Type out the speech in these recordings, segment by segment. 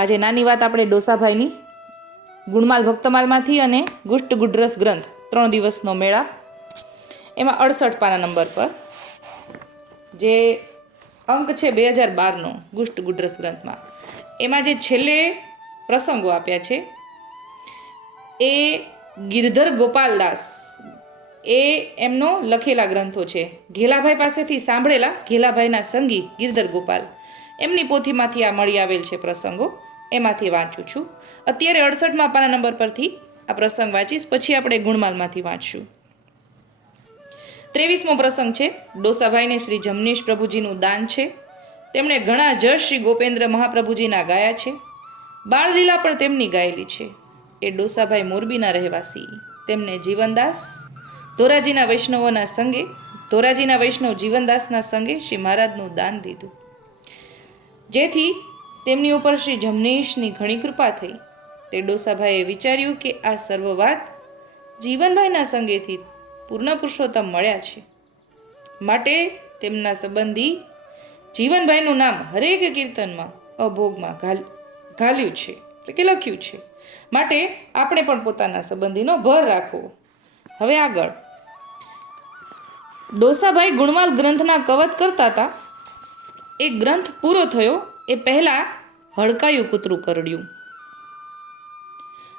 આજે નાની વાત આપણે ડોસાભાઈની ગુણમાલ ભક્તમાલમાંથી અને ગુષ્ટ ગુડરસ ગ્રંથ ત્રણ દિવસનો મેળા. એમાં અડસઠ પાના નંબર પર જે અંક છે બે હજાર બારનો ગુષ્ટ ગુડરસ ગ્રંથમાં. એમાં જે છેલ્લે પ્રસંગો આપ્યા છે, એ ગિરધર ગોપાલદાસ, એ એમનો લખેલા ગ્રંથો છે. ઘેલાભાઈ પાસેથી સાંભળેલા ઘેલાભાઈના સંગી ગિરધર ગોપાલ. એમની પોથીમાંથી આ મળી આવેલ છે પ્રસંગો. એમાંથી વાંચું છું. અત્યારે અડસઠમાં પાના નંબર પરથી આ પ્રસંગ વાંચીશ, પછી આપણે ગુણમાલમાંથી વાંચશું. ત્રેવીસમો પ્રસંગ છે, ડોસાભાઈને શ્રી જમનીશ પ્રભુજીનું દાન છે. તેમણે ઘણા જશ શ્રી ગોપેન્દ્ર મહાપ્રભુજીના ગાયા છે. બાળલીલા પણ તેમની ગાયેલી છે. એ ડોસાભાઈ મોરબીના રહેવાસી. તેમને જીવનદાસ, ધોરાજીના વૈષ્ણવોના સંગે, ધોરાજીના વૈષ્ણવ જીવનદાસના સંગે શ્રી મહારાજનું દાન દીધું. જેથી તેમની ઉપર શ્રી જમનેશની ઘણી કૃપા થઈ. તે ડોસાભાઈએ વિચાર્યું કે આ સર્વ વાત જીવનભાઈના સંગેથી પૂર્ણ પુરુષોત્તમ મળ્યા છે. માટે તેમના સંબંધી જીવનભાઈનું નામ હરેક કીર્તનમાં અભોગમાં ઘાલ, ઘાલ્યું છે, એટલે કે લખ્યું છે. માટે આપણે પણ પોતાના સંબંધીનો ભર રાખવો. હવે આગળ. ડોસાભાઈ ગુણવાલ ગ્રંથના કવત કરતા હતા. એ ગ્રંથ પૂરો થયો એ પહેલાં હડકાયું કૂતરું કરડ્યું.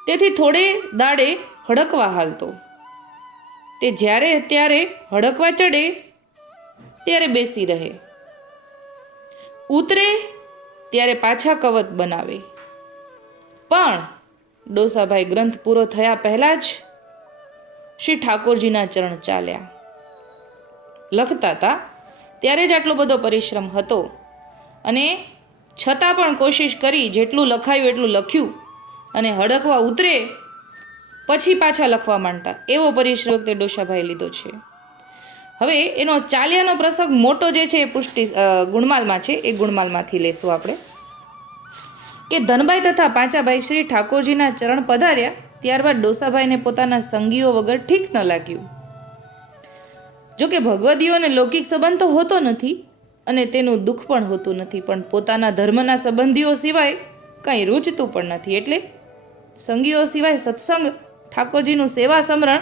તેથી થોડે દાડે હડકવા હાલતો. તે જ્યારે ત્યારે હડકવા ચડે, ત્યારે બેસી રહે. ઉતરે, ત્યારે પાછા કવત બનાવે. પણ ડોસાભાઈ ગ્રંથ પૂરો થયા પહેલાં જ શ્રી ઠાકોરજીના ચરણ ચાલ્યા. લખતા હતા, ત્યારે જ આટલો બધો પરિશ્રમ હતો અને છતાં પણ કોશિશ કરી જેટલું લખાયું એટલું લખ્યું. અને હડકવા ઉતરે પછી પાછા લખવા માંડતા. એવો પરિશ્રમ વખતે ડોશાભાઈ લીધો છે. હવે એનો ચાલ્યાનો પ્રસંગ મોટો જે છે એ પુષ્ટિ ગુણમાલમાં છે. એ ગુણમાલમાંથી લેશું આપણે. કે ધનભાઈ તથા પાંચાભાઈ શ્રી ઠાકોરજીના ચરણ પધાર્યા, ત્યારબાદ ડોસાભાઈને પોતાના સંગીઓ વગર ઠીક ન લાગ્યું. જોકે ભગવદીઓને લૌકિક સંબંધ તો હોતો નથી અને તેનું દુઃખ પણ હોતું નથી, પણ પોતાના ધર્મના સંબંધીઓ સિવાય કંઈ રૂચતું પણ નથી. એટલે સંગીઓ સિવાય સત્સંગ, ઠાકોરજીનું સેવા સમરણ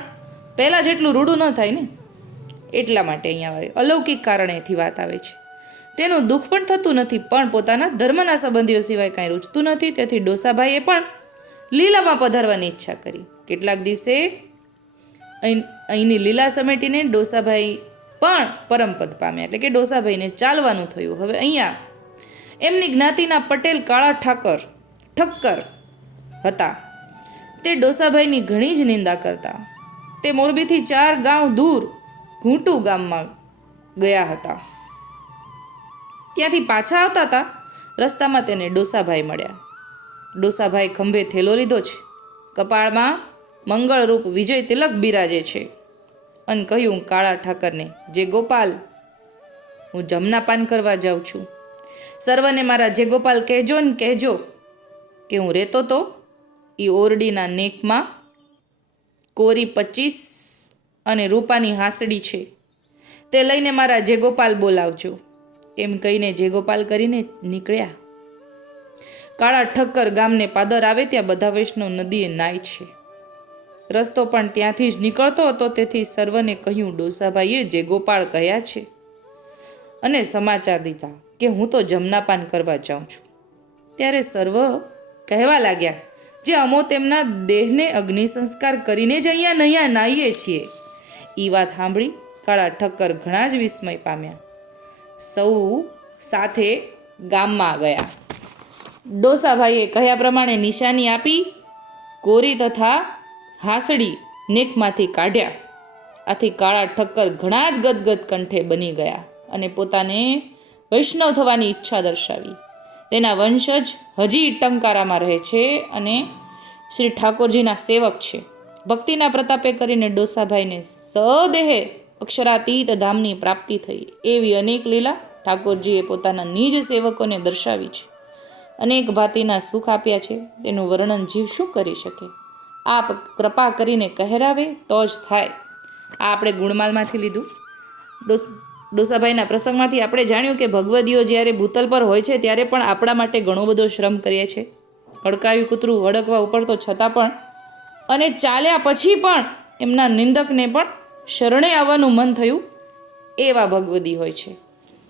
પહેલાં જેટલું રૂડું ન થાય ને, એટલા માટે અહીંયા આવે. અલૌકિક કારણેથી વાત આવે છે. તેનું દુઃખ પણ થતું નથી, પણ પોતાના ધર્મના સંબંધીઓ સિવાય કાંઈ રૂચતું નથી. તેથી ડોસાભાઈએ પણ લીલામાં પધારવાની ઈચ્છા કરી. કેટલાક દિવસે અહીં અહીંની લીલા સમેટીને ડોસાભાઈ પણ પરમપદ પામ્યા. એટલે કે ડોસાભાઈને ચાલવાનું થયું. હવે અહીંયા એમની જ્ઞાતિના પટેલ કાળા ઠાકર, ઠક્કર હતા. તે ડોસાભાઈની ઘણી જ નિંદા કરતા. તે મોરબીથી ચાર ગામ દૂર ઘૂંટુ ગામમાં ગયા હતા. ત્યાંથી પાછા આવતા હતા. રસ્તામાં તેને ડોસાભાઈ મળ્યા. ડોસાભાઈ ખંભે થેલો લીધો છે. કપાળમાં મંગળરૂપ વિજય તિલક બિરાજે છે. અને કહ્યું, કાળા ઠાકરને, જે ગોપાલ, હું જમનાપાન કરવા જાઉં છું. સર્વને મારા જે ગોપાલ કહેજો ને કહેજો કે હું રહેતો તો એ ઓરડીના નેકમાં કોરી પચીસ અને રૂપાની હાંસડી છે. તે લઈને મારા જે ગોપાલ બોલાવજો. એમ કહીને જે ગોપાલ કરીને નીકળ્યા. કાળા ઠક્કર ગામને પાદર આવે ત્યાં બધા વૈષ્ણવ નદીએ નાય છે. રસ્તો પણ ત્યાંથી જ નીકળતો હતો, તેથી સર્વને કહ્યું, ડોસાભાઈએ જે ગોપાળ કહ્યા છે. અને સમાચાર દીધા કે, હું તો જમનાપાન કરવા જાઉં છું. ત્યારે સર્વ કહેવા લાગ્યા, જે અમો તેમના દેહને અગ્નિ સંસ્કાર કરીને જ અહીંયા નહીંયા નાહીએ છીએ. એ વાત સાંભળી કાળા ઠક્કર ઘણા જ વિસ્મય પામ્યા. સૌ સાથે ગામમાં ગયા. ડોસાભાઈએ કહ્યા પ્રમાણે નિશાની આપી કોરી તથા હાસડી નેકમાંથી કાઢ્યા. આથી કાળા ઠક્કર ઘણા જ ગદગદ કંઠે બની ગયા અને પોતાને વૈષ્ણવ થવાની ઈચ્છા દર્શાવી. તેના વંશજ હજી ટંકારામાં રહે છે અને શ્રી ઠાકોરજીના સેવક છે. ભક્તિના પ્રતાપે કરીને ડોસાભાઈને સદેહે અક્ષરાતીત ધામની પ્રાપ્તિ થઈ. એવી અનેક લીલા ઠાકોરજીએ પોતાના નિજ સેવકોને દર્શાવી છે. અનેક ભાતિના સુખ આપ્યા છે. તેનું વર્ણન જીવ શું કરી શકે? આપ કૃપા કરીને કહેરાવે, તો જ થાય. આ આપણે ગુણમાલમાંથી લીધું. ડોસ, ડોસાભાઈના પ્રસંગમાંથી આપણે જાણ્યું કે ભગવદીઓ જ્યારે ભૂતલ પર હોય છે, ત્યારે પણ આપણા માટે ઘણો બધો શ્રમ કરીએ છે. હડકાયું કૂતરું હડકવા ઉપડતો છતાં પણ, અને ચાલ્યા પછી પણ એમના નિંદકને પણ શરણે આવવાનું મન થયું એવા ભગવદી હોય છે.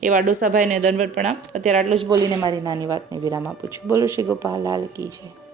એવા ડોસાભાઈને દંડવટ પ્રણામ. અત્યારે આટલું જ બોલીને મારી નાની વાતને વિરામ આપું છું. બોલો શ્રી ગોપાલ, લાલ કી છે